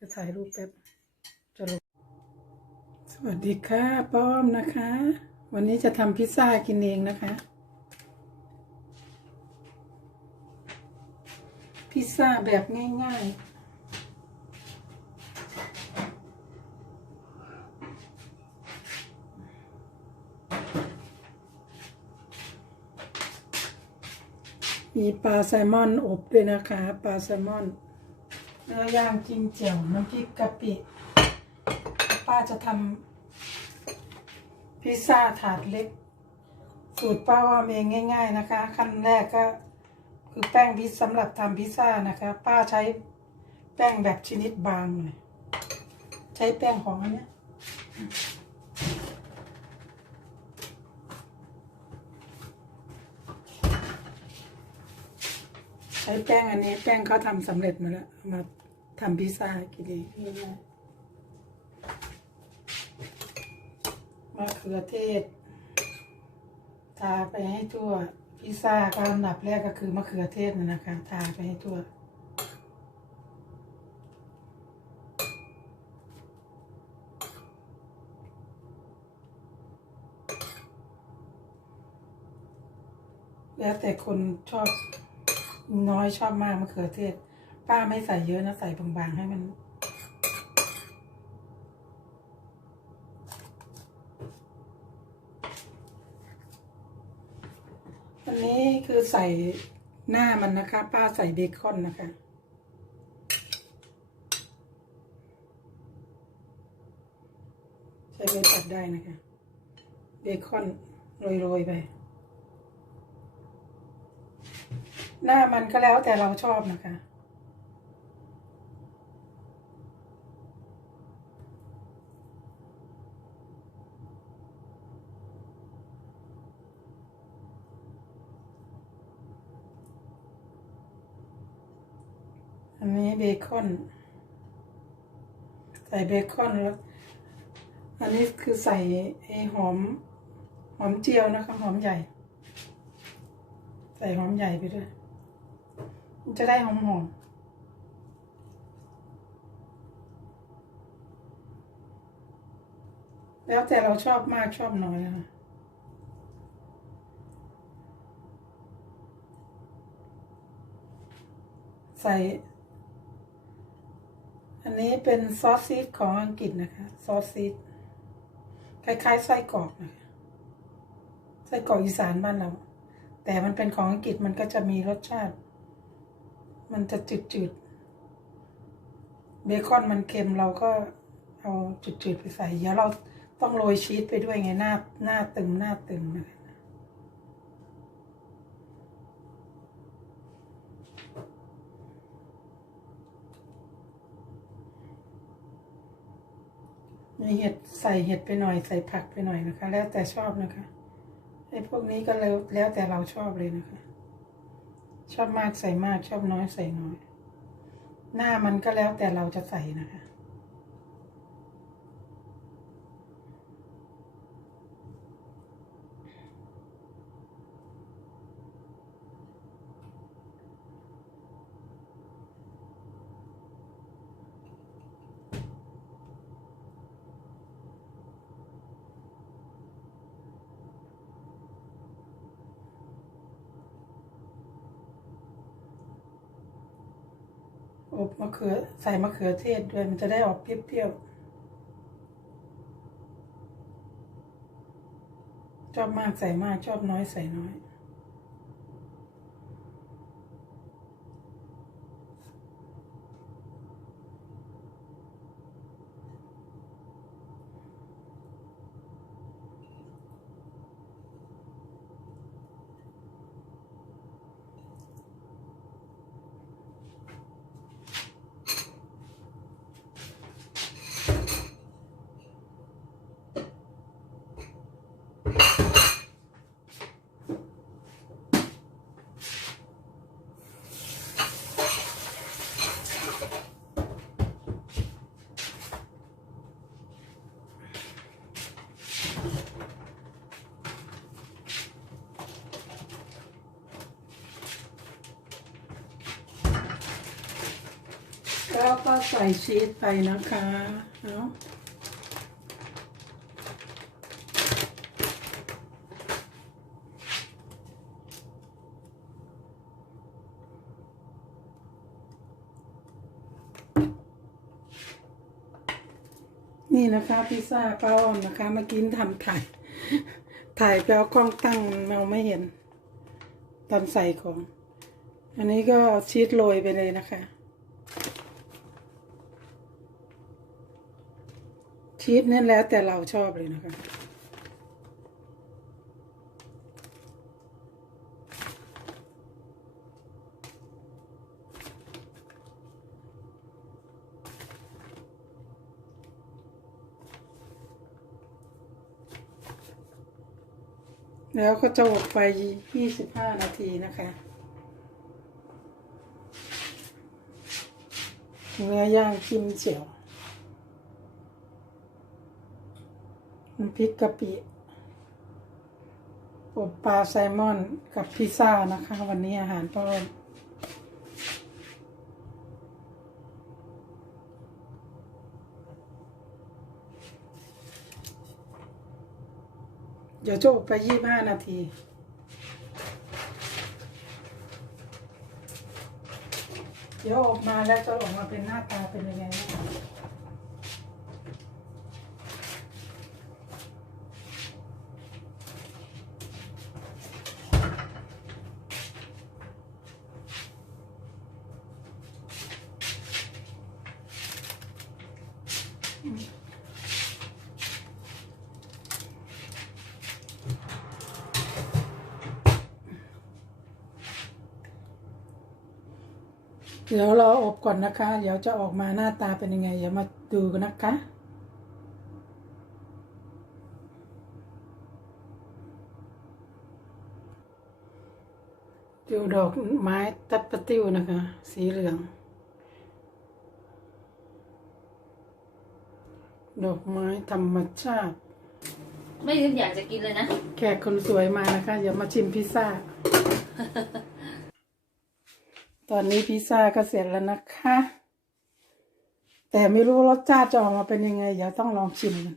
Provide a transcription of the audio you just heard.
จะถ่ายรูปแป๊บจะลงสวัสดีค่ะ ป้อมนะคะ วันนี้จะทำพิซซ่ากินเองนะคะ พิซซ่าแบบง่าย ๆมีปลาแซลมอนอบด้วยนะคะ ปลาแซลมอน เนื้อย่างจิ้มเจียวน้ำพริกกะปิป้าจะทำพิซซ่าถาดเล็ก สูตรป้าว่าเองง่าย ๆนะคะ ขั้นแรกก็คือแป้งพิซสำหรับทำพิซซ่านะคะ ป้าใช้แป้งแบบชนิดบางหน่อยใช้แป้งของอันนี้ใช้แป้งอันนี้แป้งเขาทำสำเร็จมาแล้วมา ทำพิซซ่ากินเองง่ายมะเขือเทศ ทาไปให้ทั่ว พิซซ่าก็อันดับแรกก็คือมะเขือเทศนะนะคะ ทาไปให้ทั่วแล้วแต่คนชอบน้อยชอบมากมะเขือเทศ ป้าไม่ใส่เยอะนะ ใส่บางๆให้มัน อันนี้คือใส่หน้ามันนะคะ ป้าใส่เบคอนนะคะใช้ไปตัดได้นะคะ เบคอนโรยๆไป หน้ามันก็แล้วแต่เราชอบนะคะ อันนี้เบคอน ใส่เบคอนแล้ว อันนี้คือใส่ไอ้หอม หอมเจียวนะคะ หอมใหญ่ ใส่หอมใหญ่ไปด้วยมันจะได้หอมหอมแล้วแต่เราชอบมากชอบน้อยนะคะใส่ อันนี้เป็นซอสซีดของอังกฤษนะคะซอสซีดคล้ายๆไส้กรอกนะคะไส้กรอกอีสานบ้านเรา แต่มันเป็นของอังกฤษมันก็จะมีรสชาติ มันจะจืดๆเบคอนมันเค็มเราก็เอาจืดๆไปใส่เดี๋ยวเราต้องโรยชีสไปด้วยไงหน้าหน้าตึงหน้าตึงนะคะ มีเห็ดใส่เห็ดไปหน่อยใส่ผักไปหน่อยนะคะ แล้วแต่ชอบนะคะไอ้พวกนี้ก็แล้วแล้วแต่เราชอบเลยนะคะ ชอบมากใส่มากชอบน้อยใส่น้อย หน้ามันก็แล้วแต่เราจะใส่นะคะ อบมะเขือใส่มะเขือเทศด้วยมันจะได้ออกเปรี้ยวๆชอบมากใส่มากชอบน้อยใส่น้อย อ แล้วก็ใส่ชีสไปนะคะเอาะนี่นะคะพิซซ่าป้าอ้อมนะคะเมื่อกี้ทำถ่าย ถ่ายไปเอากล้องตั้งเราไม่เห็น ตอนใส่ของ อันนี้ก็ชีสโรยไปเลยนะคะ ชีสเนี่ยแล้วแต่เราชอบเลยนะคะ แล้วก็จะอบไฟ 25 นาทีนะคะเนื้อย่างจิ้มเจียว น้ำพริกกะปิอบปลาแซมอนกับพิซซ่านะคะ วันนี้อาหารป้อนเดี๋ยวจะอบไปยี่ห้านาทีเดี๋ยวออกมาแล้วจะออกมาเป็นหน้าตาเป็นยังไงนะคะ เดี๋ยวรออบก่อนนะคะ เดี๋ยวจะออกมาหน้าตาเป็นยังไง เดี๋ยวมาดูกันนะคะ ดูดอกไม้ตัปะติวนะคะ สีเหลือง ดอกไม้ธรรมชาติ ไม่นึกอยากจะกินเลยนะ แขกคนสวยมานะคะเดี๋ยวมาชิมพิซซ่า ตอนนี้พิซซ่าก็เสร็จแล้วนะคะ แต่ไม่รู้รสชาติจะออกมาเป็นยังไง เดี๋ยวต้องลองชิมกัน